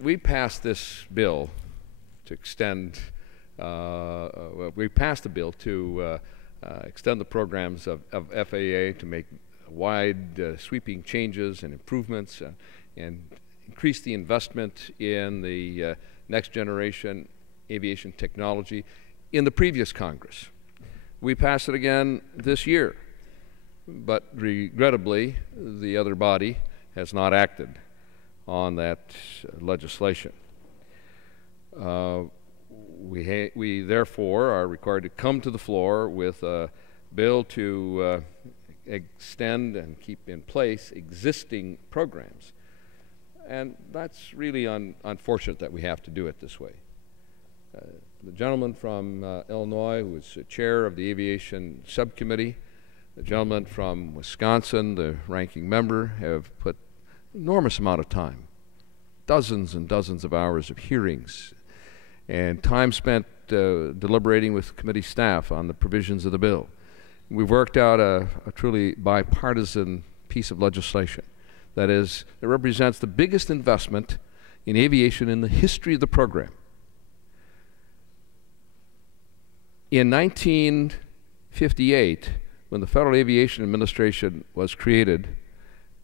we passed this bill to extend, we passed the bill to extend the programs of FAA to make wide sweeping changes and improvements and increase the investment in the next generation aviation technology in the previous Congress. We passed it again this year, but regrettably the other body has not acted on that legislation. We therefore are required to come to the floor with a bill to extend and keep in place existing programs. And that's really unfortunate that we have to do it this way. The gentleman from Illinois, who is chair of the Aviation Subcommittee, the gentleman from Wisconsin, the ranking member, have put enormous amount of time, dozens and dozens of hours of hearings, and time spent deliberating with committee staff on the provisions of the bill. We've worked out a truly bipartisan piece of legislation that represents the biggest investment in aviation in the history of the program. In 1958, when the Federal Aviation Administration was created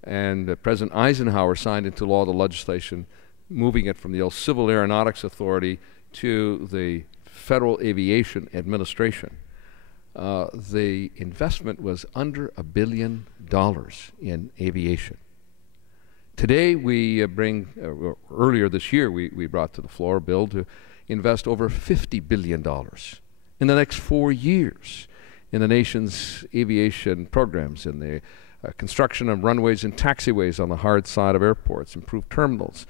and President Eisenhower signed into law the legislation moving it from the old Civil Aeronautics Authority to the Federal Aviation Administration, the investment was under $1 billion in aviation. Today we earlier this year we brought to the floor a bill to invest over $50 billion in the next 4 years in the nation's aviation programs, in the construction of runways and taxiways on the hard side of airports, improve terminals,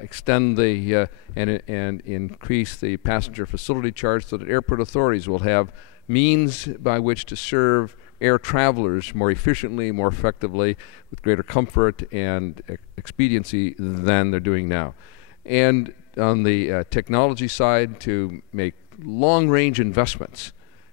extend the and increase the passenger facility charge so that airport authorities will have means by which to serve air travelers more efficiently, more effectively, with greater comfort and expediency than they're doing now. And on the technology side, to make long-range investments,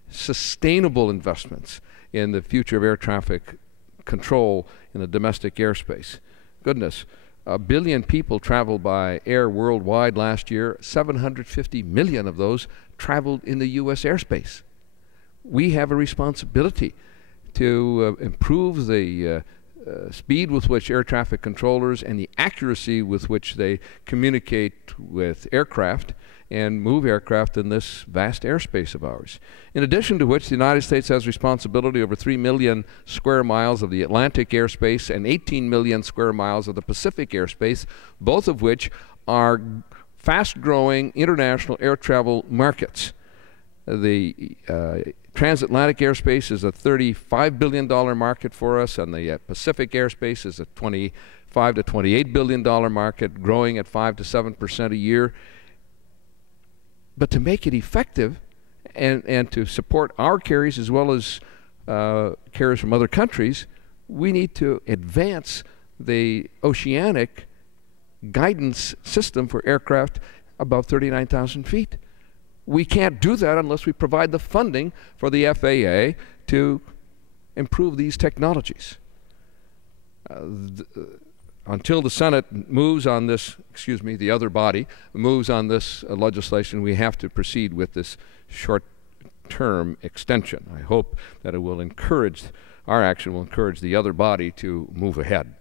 sustainable investments in the future of air traffic control in the domestic airspace. Goodness, 1 billion people traveled by air worldwide last year. 750 million of those traveled in the U.S. airspace. We have a responsibility to improve the speed with which air traffic controllers and the accuracy with which they communicate with aircraft and move aircraft in this vast airspace of ours. In addition to which, the United States has responsibility over 3 million square miles of the Atlantic airspace and 18 million square miles of the Pacific airspace, both of which are fast-growing international air travel markets. The transatlantic airspace is a $35 billion market for us, and the Pacific airspace is a $25 to $28 billion market, growing at 5 to 7% a year. But to make it effective and to support our carriers as well as carriers from other countries, we need to advance the oceanic guidance system for aircraft above 39,000 feet. We can't do that unless we provide the funding for the FAA to improve these technologies. Until the Senate moves on this, the other body moves on this legislation, we have to proceed with this short-term extension. I hope that it will encourage, our action will encourage the other body to move ahead.